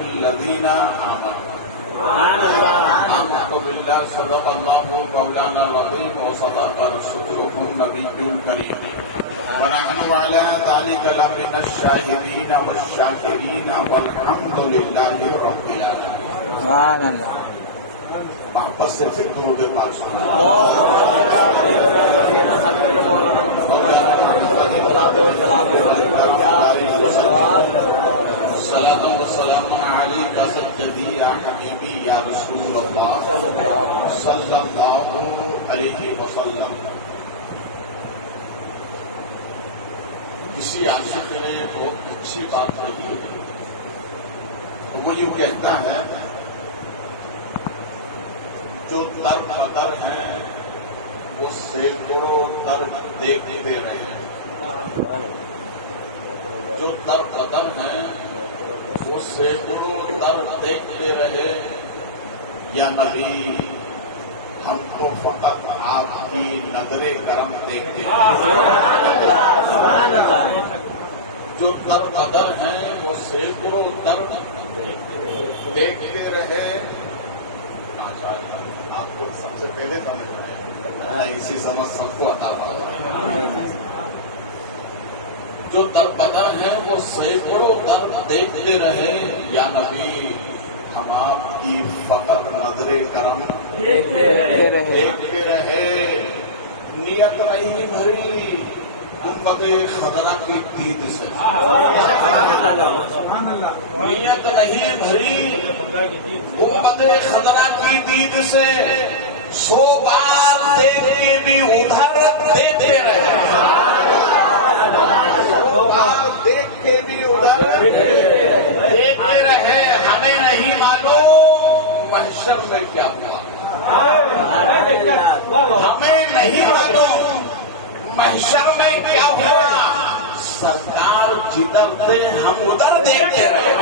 الذين آمنوا بالله صدق الله مولانا العظيم وصدق رسوله النبي الكريم ونحن على ذلك لمن الشاهدين والشاكرين والحمد لله رب العالمين. سبحان اللہ. واپس سے پھر درود پاک سنائیں. صلاۃ و سلام علیک سیدی یا حبیبی یا رسول اللہ صلی اللہ علیہ وسلم. کسی عاشق نے بہت اچھی بات کہی. وہ یوں کہتا ہے جو در بدر ہیں وہ سینکڑوں در دیکھتے رہے. جو در بدر ہیں وہ سینکڑوں در دیکھتے رہے. یا نبی ہم کو فقط آپ کی نظر کرم دیکھتے ہیں. جو در بدر ہیں وہ سینکڑوں در دیکھتے رہے. آپ کو سب سے پہلے سمجھ رہے ہیں اللہ اسی سمجھ سب کو عطا فرمائے. جو در بدر ہیں وہ سینکڑوں در دیکھتے رہے. یا نبی ہم آپ کی فقط نظر کرم دیکھتے رہے. نیت رہی بھری گنبد خضرا کی دید سے. نیت نہیں بھری گنبد خضرا کی دید سے. 100 بار دیکھ کے بھی ادھر دیکھتے رہے. 100 بار دیکھ کے بھی ادھر دیکھتے رہے. ہمیں نہیں معلوم محشر میں کیا ہوا. ہمیں نہیں معلوم محشر میں کیا ہوا. سرکار جدھر تھے ہم ادھر دیکھتے رہے.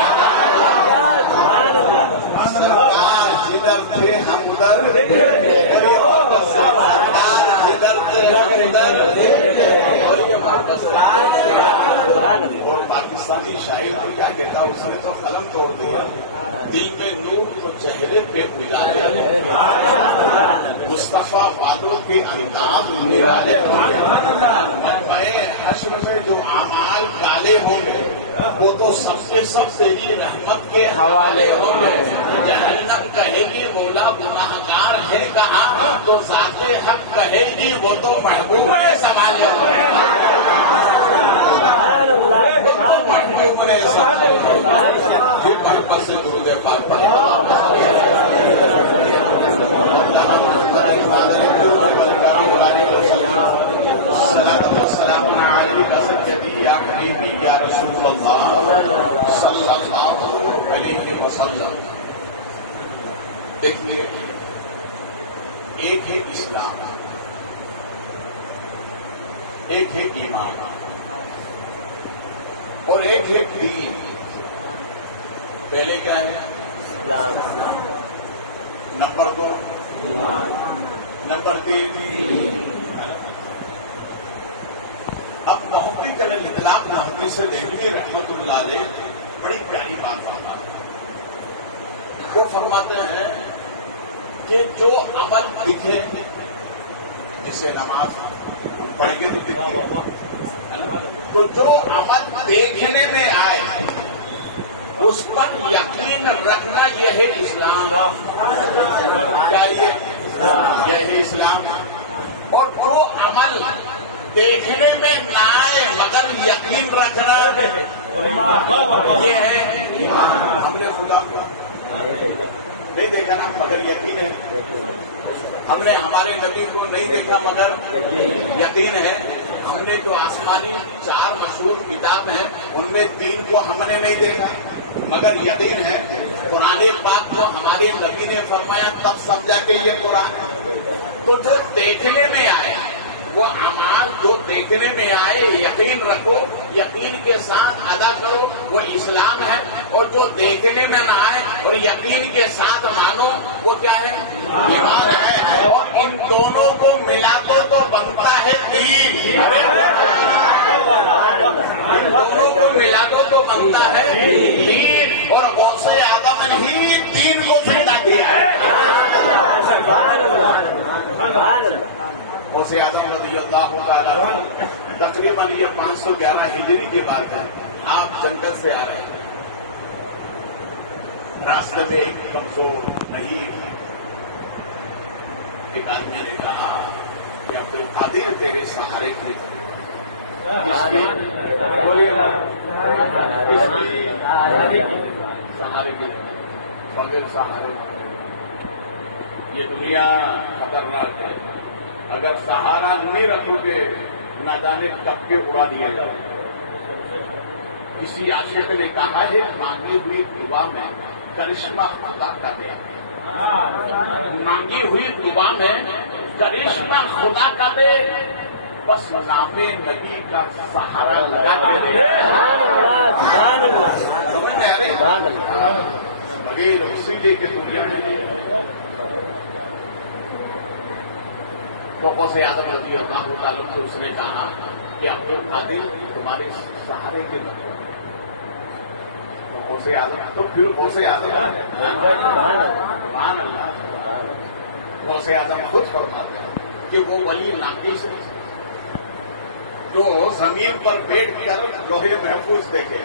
سرکار جدھر تھے ہم ادھر. سرکار جدھر تھے ہم ادھر. اور یہ واپس اور پاکستانی شاعر کو کیا کہتا اس نے تو قلم توڑ دیا. دل پہ نور تو چہرے پہ اجالے. مصطفیٰ بادوں کے انداز نرالے ہوں گے. حشر میں جو اعمال کالے ہوں گے وہ تو سب سے تیری رحمت کے حوالے ہوں گے. جہنم کہے گی مولا گناہگار ہے کہاں تو ذات حق کہے گی وہ تو محبوب نے سنبھالے ہوں گے. وہ تو محبوب نے سنبھالے ہوں گے. پھر محبت سے درود پاک پڑھیں. صلاۃ و سلام علیک سیدی یا حبیبی یا رسول اللہ صلی اللہ علیہ وسلم. دیکھتے ایک ہے اسلام, ایک ہے ایمان اور ایک ہے دین. پہلے کیا ہے؟ نمبر 2. نمبر 3. اب محمد علیہ السلام نے سے دیکھیے رحمت اللہ علیہ بڑی پیاری بات فرماتے ہیں. وہ فرماتے ہیں کہ جو عمل دکھے جسے نماز پڑھ کے نہیں دیکھیے تو جو عمل دیکھنے میں آئے اس پر یقین رکھنا یہ ہے اسلام. یہ ہے اسلام. اور وہ عمل دیکھنے میں نہ آئے مگر یقین رکھنا یہ ہے. ہم نے خدا نہیں دیکھا نا مگر یقین ہے. ہم نے ہمارے نبی کو نہیں دیکھا مگر یقین ہے. ہم نے جو آسمانی 4 مشہور کتاب ہیں ان میں 3 کو ہم نے نہیں دیکھا مگر یقین ہے. قرآن پاک کو ہمارے نبی نے فرمایا تب سمجھا کہ یہ قرآن ہے. تو جو دیکھنے میں آئے وہ اعمال جو دیکھنے میں آئے یقین رکھو, یقین کے ساتھ ادا کرو, وہ اسلام ہے. اور جو دیکھنے میں نہ آئے اور یقین کے ساتھ مانو وہ کیا ہے؟ ایمان ہے. اور ان دونوں کو ملا دو تو بنتا ہے دین. ان دونوں کو ملا دو تو بنتا ہے دین، اور غوث اعظم نے ہی دین کو زندہ کیا ہے۔ غوث اعظم رضی اللہ تعالیٰ تقریباً یہ 511 ہجری کی بات ہے، آپ جنگل سے آ رہے ہیں، راستے میں ایک کمزور نہیں، ایک آدمی نے کہا کہ عبد القادر تیرے سہارے تھے، سہارے کے بغیر سہارے یہ دنیا خطرناک ہے، اگر سہارا نہیں رکھو گے نہ جانے کب کے اڑا دیا جاؤ۔ کسی عاشق نے کہا ہے مانگی ہوئی دعا میں کرشمہ خدا کا دے، مانگی ہوئی دعا میں کرشمہ خدا کا دے، بس نام نبی کا سہارا لگا کے دے۔ سمجھتے ہیں بغیر وسیلے کے دنیا میں تو غوث اعظم رضی اللہ تعالیٰ عنہ اس نے کہا کہ عبد القادر تمہارے سہارے کے مطلب تو غوث اعظم تو پھر غوث اعظم غوث اعظم خود فرماتے ہیں کہ وہ ولی ناقص ہے جو زمین پر بیٹھ کر لوہے محفوظ دیکھے،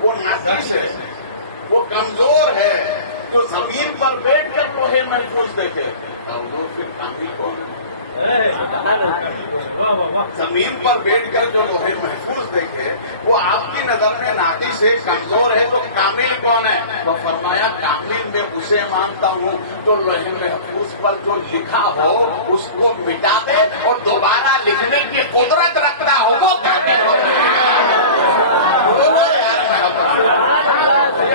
وہ ناقص ہے، وہ کمزور ہے جو زمین پر بیٹھ کر لوہے محفوظ دیکھے۔ کمزور پھر کامل کون ہے؟ زمین پر بیٹھ کر جو لوہے محفوظ دیکھے وہ آپ کی نظر میں ناقص ہے، کمزور ہے، تو کامل کون ہے؟ تو فرمایا کامل میں اسے مانتا ہوں جو لوہے محفوظ پر جو لکھا ہو اس کو مٹا دے اور دوبارہ لکھنے کی قدرت رکھتا ہو، وہ کامل ہوتا ہے۔ بولو یار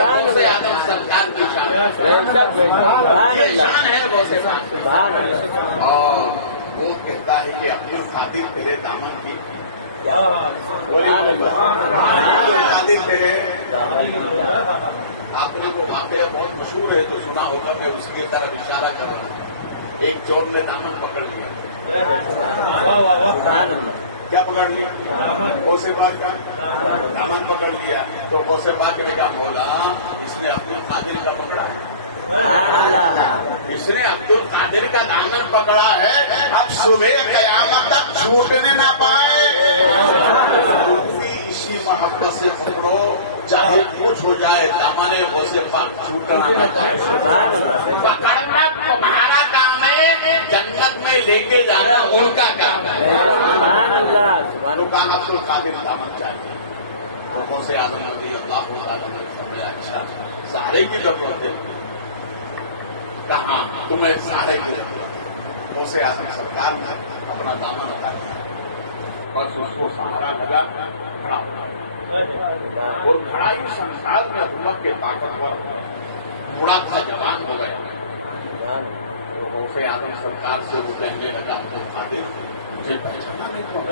غوث اعظم سرکار کی شان، یہ شان ہے غوث پاک۔ اور وہ کہتا ہے کہ اپنی خاطر تیرے دامن کی خاطر تیرے، آپ نے وہ واقعہ بہت مشہور ہے تو سنا ہوگا، میں اس کی طرف اشارہ کر رہا ہوں۔ ایک چور نے دامن پکڑ لیا، کیا پکڑ لیا؟ غوث پاک کا دامن پکڑ لیا، تو غوث پاک نے کہا مولا اس نے عبد القادر کا پکڑا ہے، اس نے عبد القادر کا دامن پکڑا ہے، اب صبح قیامت تک چھوٹنے نہ پائے۔ اسی محبت سے پکڑو، چاہے کچھ ہو جائے، دامن غوث پاک چھوٹنا نہ چاہیے۔ پکڑنا تمہارا کام ہے، جنت میں لے کے جانا ان کا کام ہے۔ تو کہا عبد القادر دامن چاہیے، تو غوث اعظم رضی اللہ تعالیٰ نے فرمایا اچھا سہارے کی ضرورت ہے، کہاں تمہیں سہارے کی ضرورت؟ غوث اعظم سرکار نے اپنا دامن اٹھا دیا، بس اس کو سہارا لگا، کھڑا ہوا، اور کھڑا ہی سنسار میں حکومت کے طاقتور بوڑھا تھا، جوان ہو گیا۔ غوث اعظم سرکار سے وہ کہنے لگا عبد القادر مجھے پہچانا نہیں کون،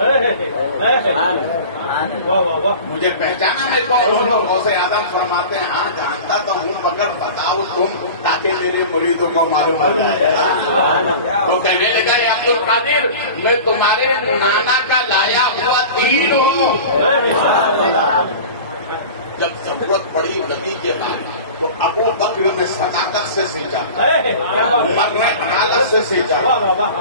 مجھے پہچانا نہیں کون ہوں؟ تو غوث اعظم فرماتے ہیں ہاں جانتا تو ہوں مگر بتاؤ تم تاکہ میرے مریدوں کو معلوم ہو جائے۔ وہ کہنے لگا یا عبد القادر میں تمہارے نانا کا لایا ہوا دین ہوں۔ جب ضرورت پڑی نبی کے بعد ابو بکر نے صداقت سے سیکھا، عمر نے عدالت سے سیکھا،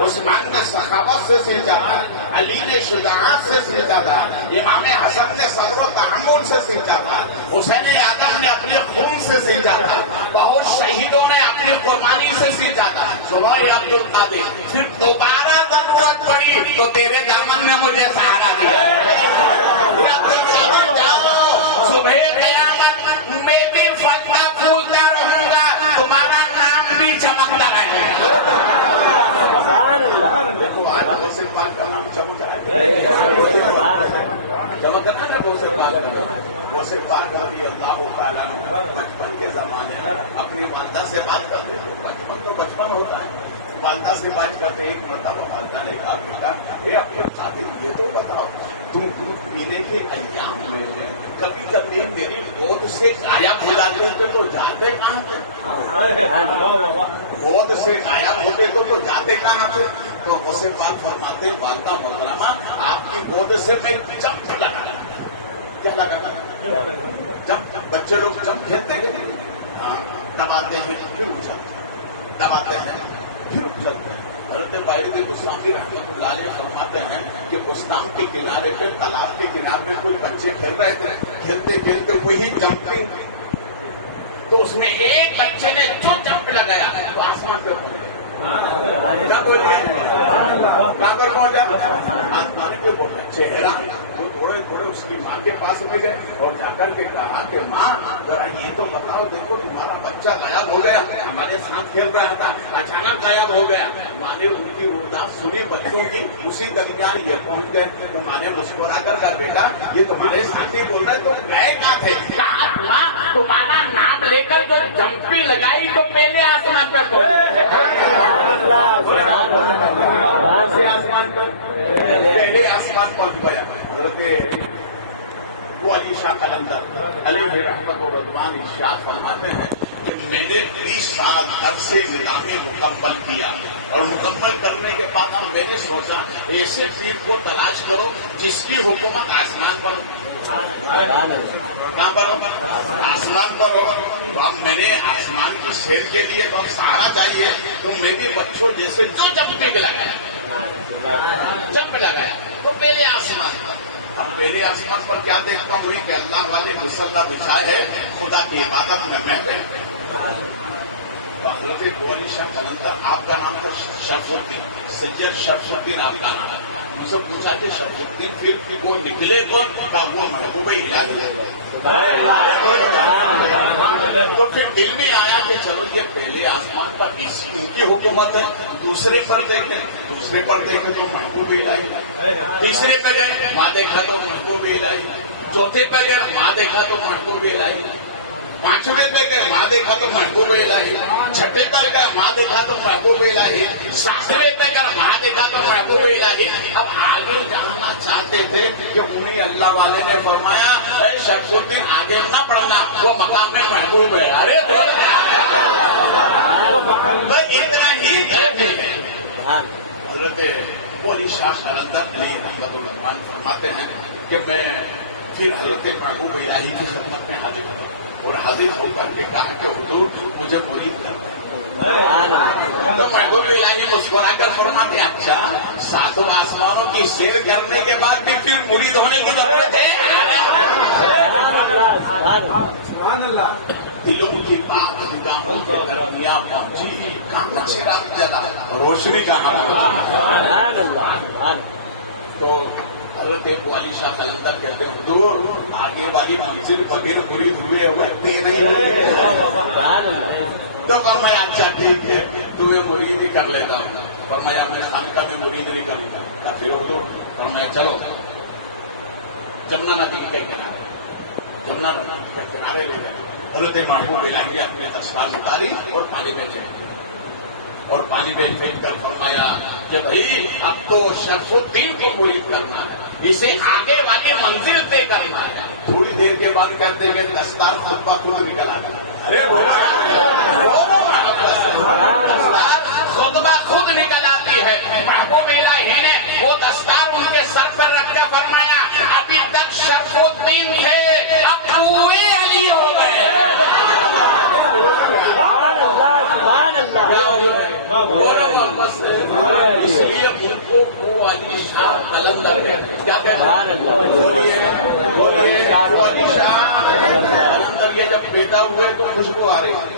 عثمان نے سخاوت سے سیکھا تھا، علی نے شجاعت سے سیکھا تھا، امام حسن نے صبر و تحمل سے سیکھا تھا، حسین اعظم نے اپنے خون سے سیکھا تھا، بہت شہیدوں نے اپنی قربانی سے سیکھا تھا۔ سنو یہ عبد القادر پھر دوبارہ ضرورت پڑی تو تیرے دامن نے مجھے سہارا دیا۔ جاؤ صبح قیامت میں بھی فتح پھولتا رہوں گا، تمہارا نام بھی چمکتا رہے گا۔ دیکھو آج غوث پاک کا نام چمک رہا ہے، چمکنا ہے غوث پاک کا نام۔ غوث پاک رضی اللہ تعالیٰ بچپن کے زمانے میں اپنی والدہ سے بات کرتے ہیں، بچپن تو بچپن ہوتا ہے، والدہ سے بات کرتے ایک مرتبہ والدہ نے کہا بیٹا اے عبد القادر یہ تو بتاؤ تو اس میں ایک بچے نے جو جمپ لگایا تو آسمان پہ پہنچ گیا. کیا بولیے کہاں پر پہنچا؟ آسمان پہ پہنچا. چہرہ وہ تھوڑے تھوڑے اس کی ماں کے پاس میں گئے اور جا کر کے کہا کہ ماں ذرا یہ تو بتاؤ، دیکھو تمہارا بچہ غائب ہو گیا، ہمارے ساتھ کھیل رہا تھا، اچانک غائب ہو گیا. ماں نے ان کی روداس سنی بچوں کی، اسی درمیان یہ پہنچ گئے. تو ماں نے مسکرا کر کہا بیٹا یہ تمہارے ساتھی بول رہے تو گئے کہاں تھے؟ تمہارا نام لے کر جو جمپی لگائی تو پہلے آسمان پہ پہنچے. پہلے آسمان پہنچ گیا. وہ علی شاہ قلندر علیہ رحمت و رضوان ارشاد فرماتے ہیں کہ میں نے 30 سال عرصے نظامی مکمل کیا اور مکمل کرنے کے بعد میں نے سوچا ایسے دین کو تلاش کرو جس کی حکومت آسمان پر ہو. کہاں پر ہو؟ آسمان پر ہو. تو اب میں نے آسمان کی سیر کے لیے وقت سہارا چاہیے، تو میں بھی بچوں جیسے جو جمپ لگایا تو پہلے آسمان پر. اب میرے آسمان پر کیا دیکھتا ہوں کہ اللہ والے مسلح بچھائے ہے، خدا کی عبادت میں بیٹھے. آپ کا نام سجر شمس الدین آپ کا نام ہے. ان سے پوچھا کہ شمس الدین پھر وہ نکلے وہ محبوب الہی. تو پھر دل میں آیا کہ چلو یہ پہلے آسمان پر کسی کی حکومت ہے، دوسرے پر دیکھے تو محبوب الہی. تیسرے پہ گئے ماں دیکھا تو محبوب الہی. چوتھے پہ گئے ماں دیکھا تو محبوب الہی. پانچویں پہ گئے ماں دیکھا تو محبوب الہی. چھٹے پہ گئے ماں دیکھا تو محبوب الہی. ساتویں پہ گئے ماں دیکھا تو محبوب الہی. اب آگے جانا چاہتے تھے کہ انہیں اللہ والے نے فرمایا شمس الدین آگے نہ پڑھنا، وہ مقام میں محبوب ہے. ارے اتنا ہی کافی ہے. ولی شاہ قلندر علیہ رحمت و رضوان فرماتے ہیں کہ میں پھر حضرت محبوب الہی کی خدمت میں حاضر ہوں اور حاضر ہو کر کے کہا کہ حضور مجھے مرید کر. تو محبوب الہی مسکرا کر فرماتے اچھا 7 آسمانوں کی سیر کرنے کے بعد بھی پھر مرید ہونے کی ضرورت ہے؟ دلوں کی بات نگاہوں کے درمیان پہنچی، کہاں چراغ جلا روشنی کہاں پہنچی. تو حضرت علی شاہ قلندر کہتے ہیں حضور آگے والی منزل بغیر مرید ہوئے بڑھتے نہیں. تو فرمایا اچھا ٹھیک ہے تمہیں مرید ہی کر لیتا ہوں. فرمایا میں خانقاہ میں مرید نہیں کروں. پھر حضور فرمایا چلو جمنا ندی کے کنارے لے گئے. حضرت محبوب الہی اپنے دستار اتاری اور پانی میں پھینک اور پانی میں پھینک کر فرمایا کہ بھائی اب تو شمس الدین کو مرید کرنا ہے، اسے آگے والی منزل طے کرنا ہے. تھوڑی دیر کے بعد کہتے ہیں کہ دستار خود نکل آ گیا. ارے دستار خود نکل آتی ہے. محبوب الہی نے وہ دستار ان کے سر پر رکھ کر فرمایا ابھی تک شمس الدین تھے اب پورے علی ہو گئے. اس لیے وہ علی شاہ قلندر ہے. کیا کہتے ہیں؟ بولیے وہ علی شاہ قلندر. یہ جب پیدا ہوئے تو خوشبو آ رہی تھی.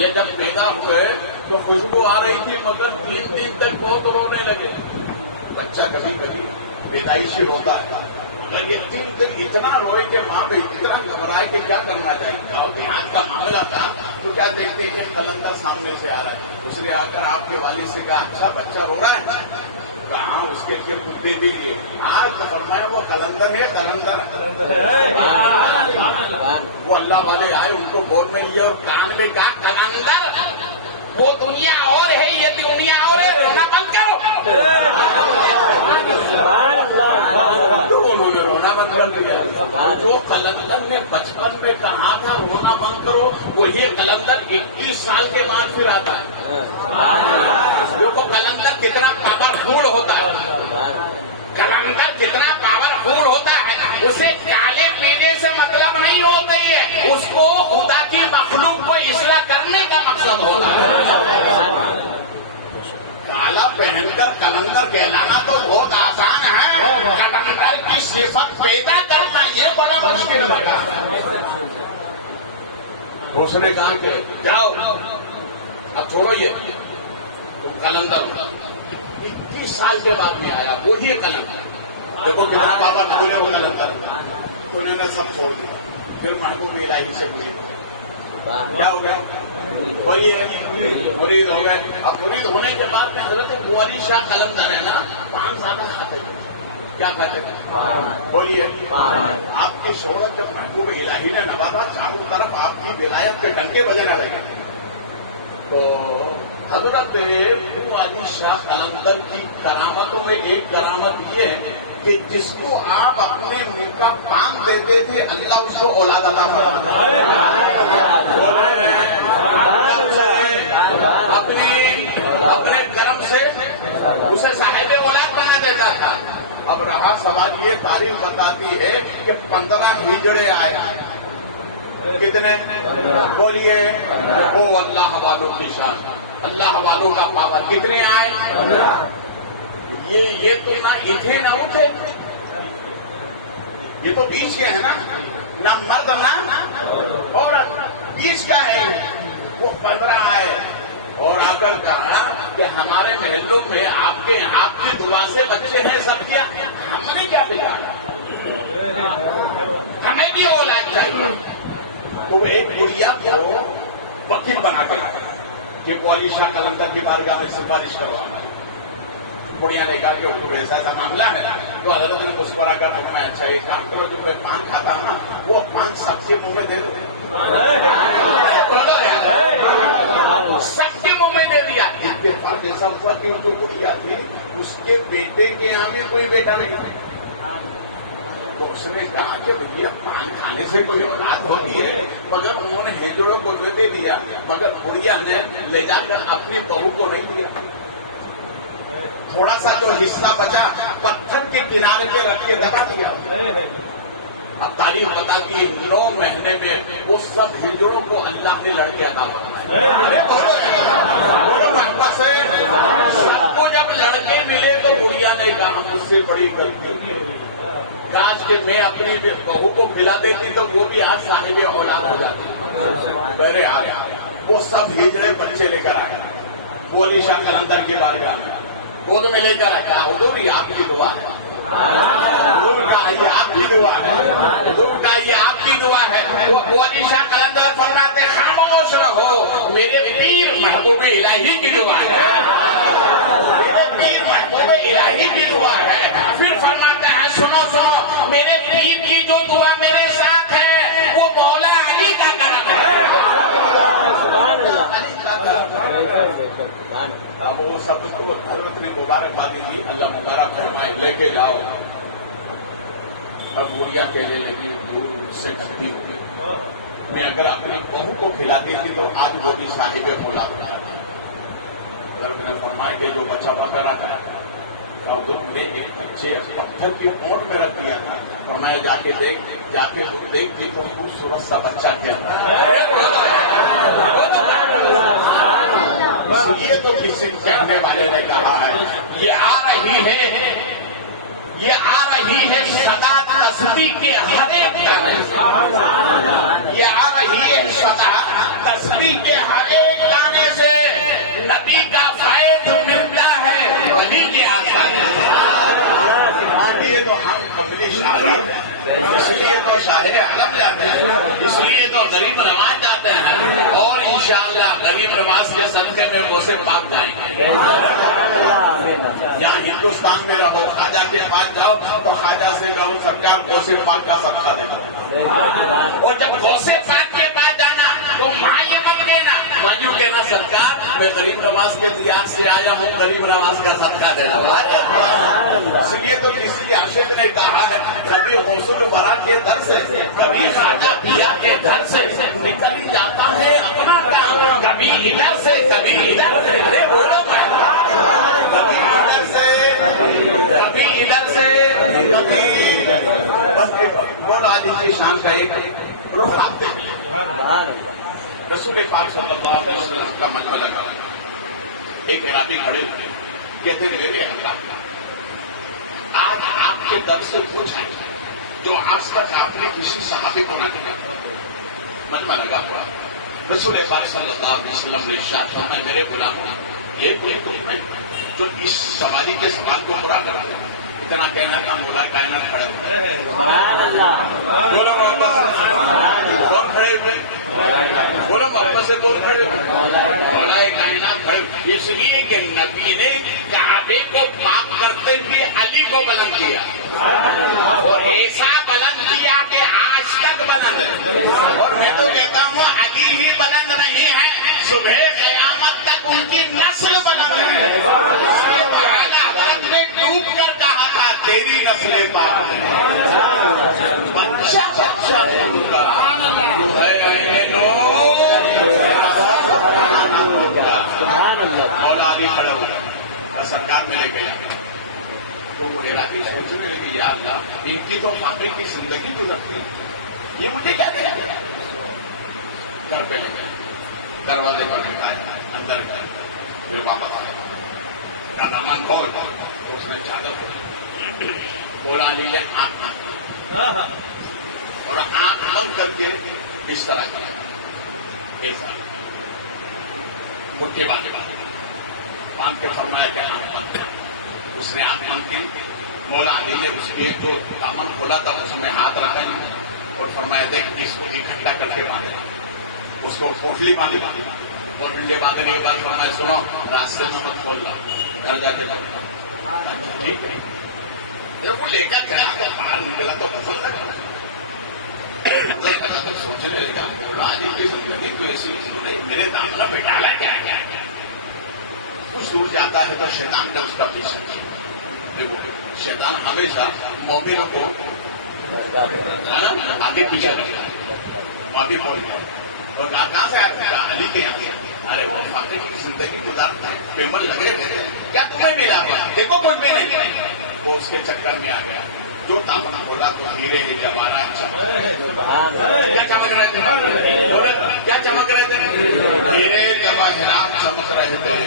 یہ جب پیدا ہوئے تو خوشبو آ رہی تھی مگر 3 دن تک بہت رونے لگے. بچہ کبھی کبھی پیدائشی ہوتا ہے مگر یہ 3 دن اتنا روئے کہ ماں پہ اتنا گھبرائے کہ کیا کرنا چاہیے. اور دیہات کا معاملہ تھا تو کیا دیکھتے ہیں کہ قلندر سامنے سے آ رہا ہے. اس نے آ کر آپ کے والد سے کہا اچھا بچہ ہو رہا ہے؟ کہاں اس کے لیے دے دیجیے. آج فرمایا وہ قلندر ہے قلندر. وہ اللہ والے آئے ان کو گود میں لیے اور کان میں کہا قلندر وہ دنیا اور ہے یہ دنیا اور ہے، رونا بند کرو. تو انہوں نے رونا بند کر دیا. جو قلندر نے بچپن میں کہا تھا رونا بند کرو وہ یہ قلندر 21 سال کے بعد پھر آتا ہے. دیکھو قلندر کتنا پاورفل ہوتا ہے. قلندر کتنا پاورفل ہوتا ہے. اسے کالے پینے سے مطلب نہیں ہوتا ہے، اس کو خدا کی مخلوق کو اصلاح کرنے کا مقصد ہوتا ہے. کالا پہن کر قلندر کہلانا تو بہت آسان ہے، قلندر کی صفت پیدا کرنا یہ بڑا مشکل بتا. اس نے کہا کہ جاؤ اب چھوڑو یہ تو کلندر 21 سال کے بعد بھی آیا وہی کلندر. دیکھو کتنا بابا بولے وہ کلندر. انہوں نے سب چھوڑ دیا. پھر محبوب الہی سے کیا ہو گیا بولیے مرید ہو گئے. اب مرید ہونے کے بعد میں حضرت مولی شاہ قلندر ہے نا پان زیادہ کھاتے کیا کھاتے تھے بولیے. آپ کی شہرت جب محبوب الہی نے نوازا چاروں طرف آپ کی ولایت کے ڈنکے بجنے لگے تو حضرت مولی شاہ قلندر کی کرامتوں میں ایک کرامت یہ ہے کہ جس کو آپ اپنے منہ کا پان دیتے تھے اللہ اس کو اولاد عطا فرماتا اپنے کرم سے اسے صاحب اولاد بنا دیتا تھا. اب رہا سوال یہ تاریخ بتاتی ہے کہ 15 ہجڑے آئے. کتنے بولیے وہ اللہ والوں کی شان اللہ والوں کا پاور کتنے آئے. یہ تو نہ اتھے نہ اٹھے یہ تو بیچ کے ہے نہ مرد نہ عورت بیچ کا ہے. وہ 15 آئے اور آ کر کہا کہ ہمارے محلوں میں آپ کی دعا سے بچے ہیں سب کیا ہم نے کیا بگاڑا ہمیں بھی اولاد چاہیے. تو ایک گڑیا کیا وہ وکیل بنا کر کہ مولی شاہ قلندر کی بارگاہ میں سفارش کروا. گڑیا نے کہا کہ ایسا ایسا معاملہ ہے تو حضرت نے اس پر آ کر میں اچھا ایک کام کرو جو میں پان کھاتا ہوں نا وہ پان سب کے منہ میں دے دو. سب کے منہ میں دے دیا. اتفاق ایسا ہوا کہ جو گڑیا تھی اس کے بیٹے کے یہاں بھی کوئی بیٹا نہیں. تو اس نے کہا کہ بھیا پان کھانے سے کوئی اولاد ہوتی ہے مگر انہوں نے ہندوؤں کو دے دیا مگر گڑیا نے لے جا کر اپنی بہو کو نہیں دیا. تھوڑا سا جو حصہ بچا پتھر کے کنارے پہ رکھ کے دبا دیا. اب تاریخ بتاتی ہے 9 مہینے میں وہ سب ہندوؤں کو اللہ نے لڑکے عطا فرمائے. ارے بولو محبت سے سب کو جب لڑکے ملے تو گڑیا نے کہا مجھ سے بڑی غلطی کاش کہ میں اپنی بہو کو کھلا دیتی تو وہ بھی آج صاحب اولاد ہو جاتی. میرے وہ سب ہجڑے بچے لے کر آیا مولی شاہ قلندر کی بارگاہ گود میں لے کر آیا. حضور یہ آپ کی دعا ہے حضور کا یہ آپ کی دعا ہے حضور کا یہ آپ کی دعا ہے. مولی شاہ قلندر فرماتے خاموش رہو میرے پیر محبوب الہی کی دعا ہے میرے پیر محبوب الہی کی دعا ہے. پھر فرماتے ہیں سنو سنو میرے پیر کی جو دعا میرے ساتھ ہے وہ مولا علی کا کرم ہے. اب وہ سب کو حضرت نے مبارکبادی کی اللہ مبارک فرمائے لے کے جاؤ. اب گڑیا کے لے لے سے کھٹی ہو گئی. میں اگر اپنی بہو کو کھلاتی تھی تو آج وہ بھی صاحب اولاد بنا دیا. فرمائے کہ جو بچہ وغیرہ کا اب تو نے ایک بچے پتھر کی موٹ میں رکھ دیا تھا. فرمایا جا کے دیکھ تو خوبصورت سا بچہ کیا تھا. اس لیے تو کسی کہنے والے نے کہا ہے یہ آ رہی ہے صدا تسبیح کے ہر ایک گانے سے. یہ آ رہی ہے صدا تسبیح کے ہر ایک گانے سے. نبی کا فائد ملتا ہے ولی کے آسانے سے. اس لیے تو ہم اپنی شاہ جاتے ہیں اس لیے تو شاہ عالم جاتے ہیں اس لیے تو غریب نواز جاتے ہیں اور انشاءاللہ غریب نواز کے صدقے میں غوث پاک جائیں گے. یہاں ہندوستان میں رہو خواجہ کے پاس جاؤ تو خواجہ سے رہو سرکار غوث پاک کا صدقہ دینا. اور جب غوث پاک کے پاس جانا تو وہاں یہ مت دینا مانیو کہنا سرکار میں غریب نواز کے دیات سے آیا ہوں غریب نواز کا صدقہ دینا. اس لیے تو کسی عاشق نے کہا ہے کبھی موصول ورا کے در سے کبھی خواجہ پیا کے گھر سے نکل ہی جاتا ہے اپنا کام کبھی ادھر سے کبھی ادھر سے. ارے بولو کبھی ادھر سے کبھی ادھر سے کبھی بولو علی کی شان کا ایک رخ آپ دیکھیں. رسول پاک صلی اللہ علیہ وسلم کا مجمع لگا ایک گرامی کھڑے تھے کہتے ہیں میرے اللہ آج آپ کے در سے پوچھا جو آج تک آپ نے کسی صحابی کو نہ کیا مجمع لگا ہوا. رسول پاک صلی اللہ علیہ وسلم نے ارشاد فرمایا میرے غلاموں یہ کوئی تم ہے جو اس سواری کے سوال کو پورا کرا دے. اتنا کہنا تھا مولا کائنات کھڑے ہوئے بولو محبت سے کون کھڑے ہوئے بولو محبت سے کون کھڑے ہوئے مولا کائنات کھڑے ہوئے. اس لیے کہ نبی نے کعبے کو پاک کرتے ہوئے علی کو بلند کیا اور ایسا بلند کیا کہ آج تک بلند ہے. اور میں تو کہتا ہوں علی ہی بلند نہیں ہے صبح قیامت تک ان کی نسل بلند ہے. حضرت نے ڈوب کر کہا تھا تیری نسل پاک ہے. بچہ بچہ مولا علی کھڑے ہوئے سرکار میں لے کے جاتے میرا بھی یاد تھا ان کی تو واقعی کی زندگی گزرتی یہ مجھے کیا دیا گھر پہ لے کے دروازے کو نکلائے اندر گئے پھر واپس آئے کا دامن کھول اس نے چادر مولا علی نے آنکھ بند اور آنکھ بند کر کے اس طرح چلا اس طرح ان کے بعد بات کے فرمایا کہ آنکھ بند اس نے آنکھ بند کی. مولا علی نے اس لیے جو دامن کھولا تھا اس میں ہاتھ رکھا اور فرمایا دیکھ اس کو اکٹھا کر کے باندھے اس کو پوٹلی باندھی اور ڈنڈے باندھنے کے بعد فرمایا سنو راستے میں مت کھول لاؤ گھر جا کے ٹھیک ہے. جب وہ لے کر گیا تو باہر نکلا تو سوچنے لگا آج کی زندگی کو اس میرے دامن پہ ڈالا کیا کیا دور جاتا ہے تو شیطان کا اس کا پیچھا کیا. شیطان ہمیشہ مومنوں کو آگے پیچھے رکھتا ہے. وہاں بھی بول گیا اور کہاں سے آتے ہیں علی کے یہاں ارے وہ فاقے کی زندگی گزارتا ہے پیمن لگے تھے کیا تمہیں ملا ہوا دیکھو کوئی بھی نہیں وہ اس کے چکر میں آ گیا جو دامن بولا تو ہیرے جواہرات کیا چمک رہے تھے کیا چمک رہے تھے ہیرے جواہرات چمک رہے تھے.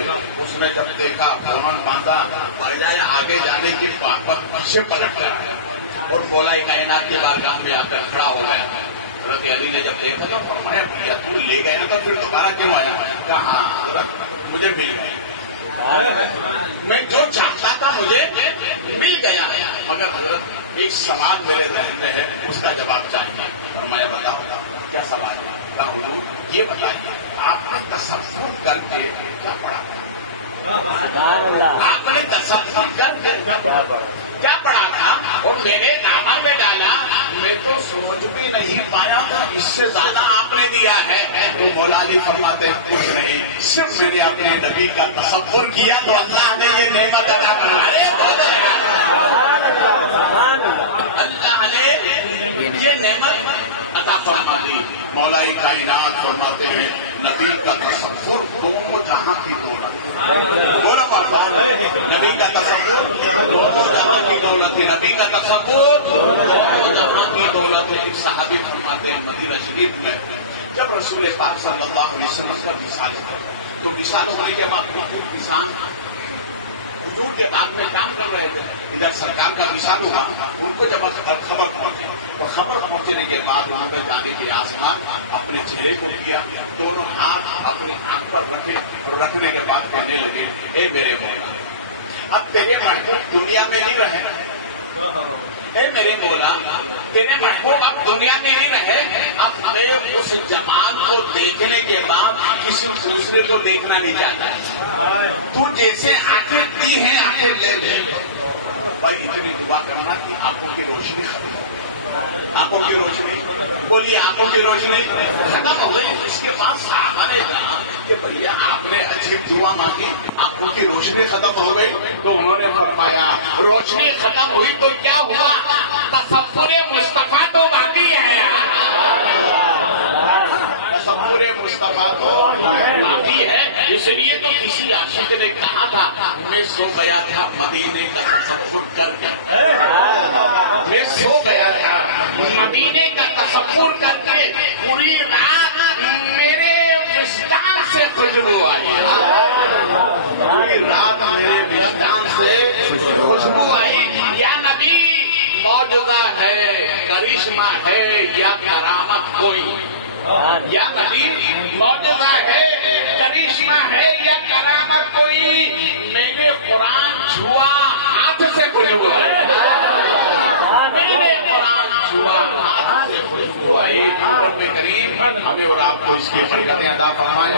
اس نے جب دیکھا فوراً باندھا بجائے آگے جانے کی واپس پیچھے پلٹ گیا اور مولا کائنات کی بارگاہ میں آ کر کھڑا ہو گیا. حضرت علی نے جب دیکھا تو فرمایا بھیا تو لے گیا تھا پھر دوبارہ کیوں آیا کہا مجھے مل گیا میں جو چاہتا تھا مجھے مل گیا مگر حضرت ایک سوال میرے رہتے ہیں اس کا جواب چاہیے. فرمایا بتاؤ کیا سوال یہ بتائیے آپ نے تصور کر کے کیا پڑھا آپ نے تصور کر کیا پڑھا تھا اور میرے دامن میں ڈالا میں تو سوچ بھی نہیں پایا اس سے زیادہ آپ نے دیا ہے. تو مولا علی فرماتے ہیں کچھ نہیں صرف میں نے اپنے نبی کا تصور کیا تو اللہ نے یہ نعمت عطا فرمائی. اللہ نے یہ نعمت عطا فرما دی. مولا کائنات فرماتے ہیں نبی کا تصور دونوں جہاں کی دولت بولو نبی کا تصور دونوں جہاں کی دولت ہے. نبی کا تصور دونوں جہاں کی دولت ہے. صحابی فرماتے ہیں مدینہ شریف میں جب رسول پاک صلی اللہ علیہ وسلم کا وصال ہوا تو وصال ہونے کے بعد انسان جو کتاب پہ کام کر رہے تھے جب سرکار کا وصال ہوا ان کو جب خبر پہنچی اور خبر پہنچنے کے بعد وہاں پہ جانے کے آسمان اپنے چہرے کو لیا دونوں ہاتھ اپنی آنکھ پر رکھے اور رکھنے کے بعد کہنے لگے اے میرے مولا اب تیرے محبوب دنیا میں نہیں رہے اے میرے مولا تیرے محبوب اب دنیا میں نہیں رہے اب ہمیں اس جماعت کو دیکھنے کے بعد کسی دوسرے کو دیکھنا نہیں چاہتا ہے. تو جیسے آنکھیں دی ہیں آنکھیں لے لے آنکھوں کی روشنی بولیے آنکھوں کی روشنی ختم ہو گئی. اس کے بعد صحابہ نے کہا کہ بھیا آپ نے عجیب دعا مانگی آنکھوں کی روشنی ختم ہو گئی تو انہوں نے فرمایا روشنی ختم ہوئی تو کیا ہوا تصور مصطفیٰ تو باقی ہے. تصور مصطفیٰ تو باقی ہے. اس لیے تو کسی عاشق نے کہا تھا میں سو گیا تھا مدینے کا تصور کر کے میں سو گیا تھا مدینے کا تصور کر کے پوری رات میرے وجدان سے خوشبو آئی. پوری رات میرے وجدان سے خوشبو آئی. یا نبی معجزہ ہے کرشمہ ہے یا کرامت کوئی یا نبی معجزہ ہے، کرشمہ ہے یا کرامت کوئی؟ میں نے قرآن چھوا، ہاتھ سے خوشبو آئی، میں نے قرآن چھوا، ہاتھ سے خوشبو آئی۔ رب کریم ہمیں اور آپ کو اس کی برکتیں عطا فرمائے۔